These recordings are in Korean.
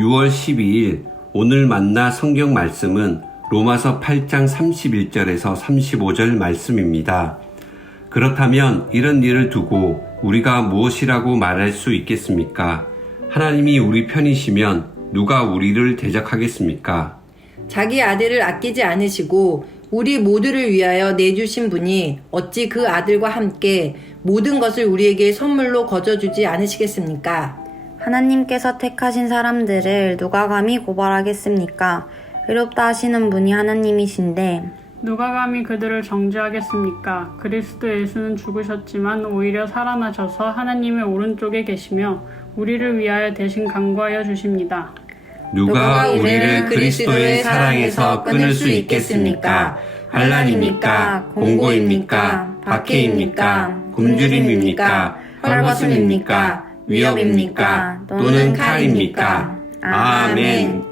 6월 12일 오늘 만나 성경 말씀은 로마서 8장 31절에서 35절 말씀입니다. 그렇다면 이런 일을 두고 우리가 무엇이라고 말할 수 있겠습니까? 하나님이 우리 편이시면 누가 우리를 대적하겠습니까? 자기 아들을 아끼지 않으시고 우리 모두를 위하여 내주신 분이 어찌 그 아들과 함께 모든 것을 우리에게 선물로 거저주지 않으시겠습니까? 하나님께서 택하신 사람들을 누가 감히 고발하겠습니까? 의롭다 하시는 분이 하나님이신데 누가 감히 그들을 정죄하겠습니까? 그리스도 예수는 죽으셨지만 오히려 살아나셔서 하나님의 오른쪽에 계시며 우리를 위하여 대신 간구하여 주십니다. 누가 우리를 그리스도의 사랑에서 끊을 수 있겠습니까? 환난입니까? 공고입니까? 박해입니까? 굶주림입니까? 헐벗음입니까? 위협입니까? 또는 칼입니까? 아멘.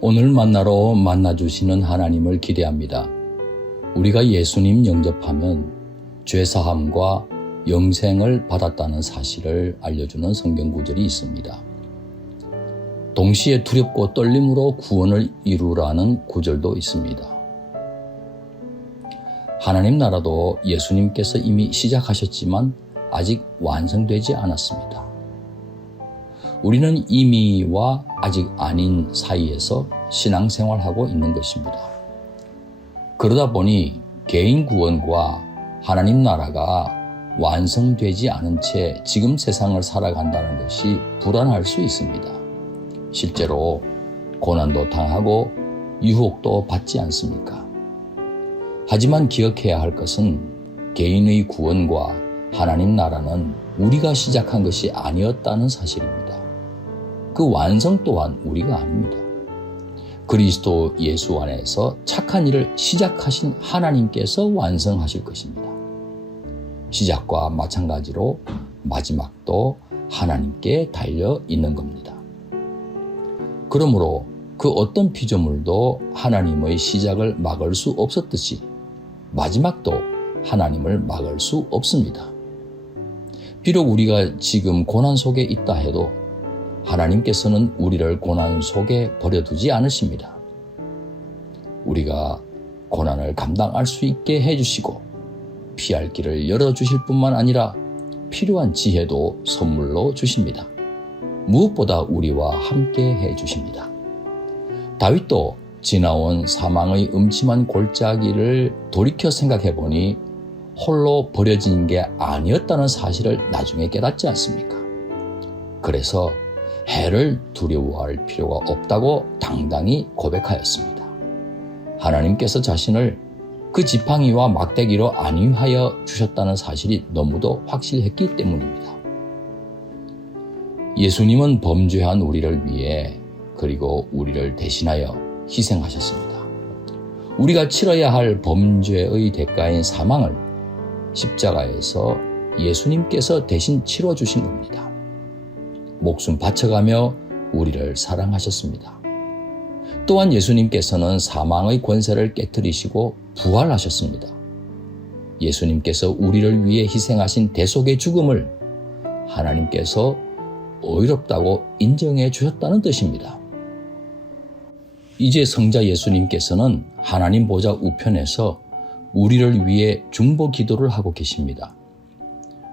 오늘 만나러 만나주시는 하나님을 기대합니다. 우리가 예수님 영접하면 죄사함과 영생을 받았다는 사실을 알려주는 성경 구절이 있습니다. 동시에 두렵고 떨림으로 구원을 이루라는 구절도 있습니다. 하나님 나라도 예수님께서 이미 시작하셨지만 아직 완성되지 않았습니다. 우리는 이미와 아직 아닌 사이에서 신앙생활하고 있는 것입니다. 그러다 보니 개인 구원과 하나님 나라가 완성되지 않은 채 지금 세상을 살아간다는 것이 불안할 수 있습니다. 실제로 고난도 당하고 유혹도 받지 않습니까? 하지만 기억해야 할 것은 개인의 구원과 하나님 나라는 우리가 시작한 것이 아니었다는 사실입니다. 그 완성 또한 우리가 아닙니다. 그리스도 예수 안에서 착한 일을 시작하신 하나님께서 완성하실 것입니다. 시작과 마찬가지로 마지막도 하나님께 달려 있는 겁니다. 그러므로 그 어떤 피조물도 하나님의 시작을 막을 수 없었듯이 마지막도 하나님을 막을 수 없습니다. 비록 우리가 지금 고난 속에 있다 해도 하나님께서는 우리를 고난 속에 버려두지 않으십니다. 우리가 고난을 감당할 수 있게 해주시고 피할 길을 열어주실 뿐만 아니라 필요한 지혜도 선물로 주십니다. 무엇보다 우리와 함께 해주십니다. 다윗도 지나온 사망의 음침한 골짜기를 돌이켜 생각해보니 홀로 버려진 게 아니었다는 사실을 나중에 깨닫지 않습니까? 그래서 해를 두려워할 필요가 없다고 당당히 고백하였습니다. 하나님께서 자신을 그 지팡이와 막대기로 안위하여 주셨다는 사실이 너무도 확실했기 때문입니다. 예수님은 범죄한 우리를 위해 그리고 우리를 대신하여 희생하셨습니다. 우리가 치러야 할 범죄의 대가인 사망을 십자가에서 예수님께서 대신 치러주신 겁니다. 목숨 바쳐가며 우리를 사랑하셨습니다. 또한 예수님께서는 사망의 권세를 깨뜨리시고 부활하셨습니다. 예수님께서 우리를 위해 희생하신 대속의 죽음을 하나님께서 의롭다고 인정해 주셨다는 뜻입니다. 이제 성자 예수님께서는 하나님 보좌 우편에서 우리를 위해 중보 기도를 하고 계십니다.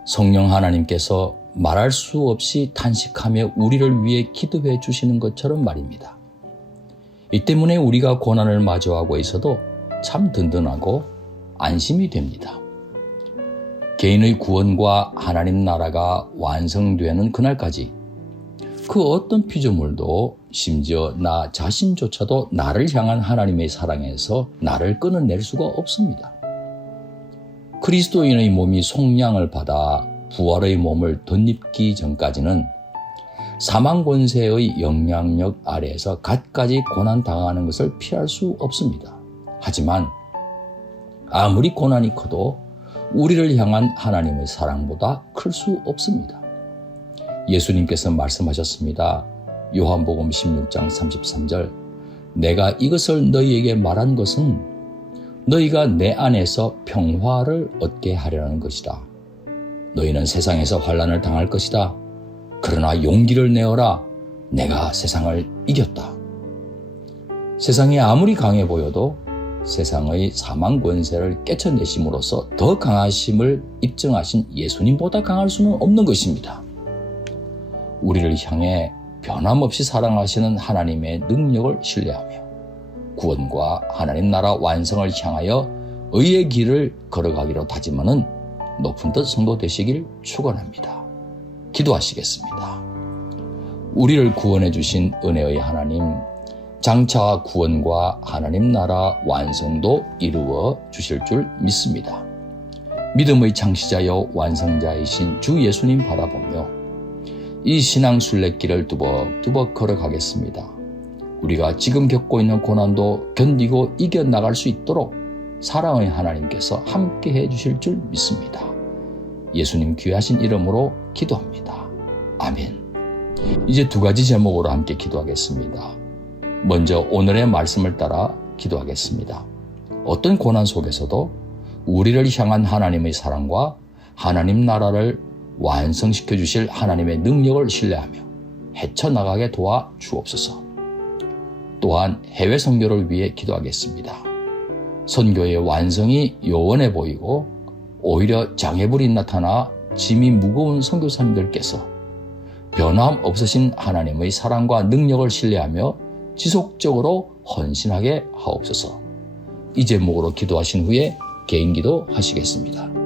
성령 하나님께서 말할 수 없이 탄식하며 우리를 위해 기도해 주시는 것처럼 말입니다. 이 때문에 우리가 고난을 마주하고 있어도 참 든든하고 안심이 됩니다. 개인의 구원과 하나님 나라가 완성되는 그날까지 그 어떤 피조물도 심지어 나 자신조차도 나를 향한 하나님의 사랑에서 나를 끊어낼 수가 없습니다. 그리스도인의 몸이 속량을 받아 부활의 몸을 덧입기 전까지는 사망 권세의 영향력 아래에서 갖가지 고난 당하는 것을 피할 수 없습니다. 하지만 아무리 고난이 커도 우리를 향한 하나님의 사랑보다 클 수 없습니다. 예수님께서 말씀하셨습니다. 요한복음 16장 33절 내가 이것을 너희에게 말한 것은 너희가 내 안에서 평화를 얻게 하려는 것이다. 너희는 세상에서 환난을 당할 것이다. 그러나 용기를 내어라. 내가 세상을 이겼다. 세상이 아무리 강해 보여도 세상의 사망 권세를 깨쳐내심으로써 더 강하심을 입증하신 예수님보다 강할 수는 없는 것입니다. 우리를 향해 변함없이 사랑하시는 하나님의 능력을 신뢰하며 구원과 하나님 나라 완성을 향하여 의의 길을 걸어가기로 다짐하는 높은 뜻 성도 되시길 축원합니다. 기도하시겠습니다. 우리를 구원해 주신 은혜의 하나님, 장차 구원과 하나님 나라 완성도 이루어 주실 줄 믿습니다. 믿음의 창시자여 완성자이신 주 예수님 바라보며 이 신앙 순례길을 두벅두벅 걸어가겠습니다. 우리가 지금 겪고 있는 고난도 견디고 이겨나갈 수 있도록 사랑의 하나님께서 함께 해주실 줄 믿습니다. 예수님 귀하신 이름으로 기도합니다. 아멘. 이제 두 가지 제목으로 함께 기도하겠습니다. 먼저 오늘의 말씀을 따라 기도하겠습니다. 어떤 고난 속에서도 우리를 향한 하나님의 사랑과 하나님 나라를 완성시켜 주실 하나님의 능력을 신뢰하며 헤쳐나가게 도와 주옵소서. 또한 해외 선교를 위해 기도하겠습니다. 선교의 완성이 요원해 보이고 오히려 장애물이 나타나 짐이 무거운 선교사님들께서 변함없으신 하나님의 사랑과 능력을 신뢰하며 지속적으로 헌신하게 하옵소서. 이 제목으로 기도하신 후에 개인 기도 하시겠습니다.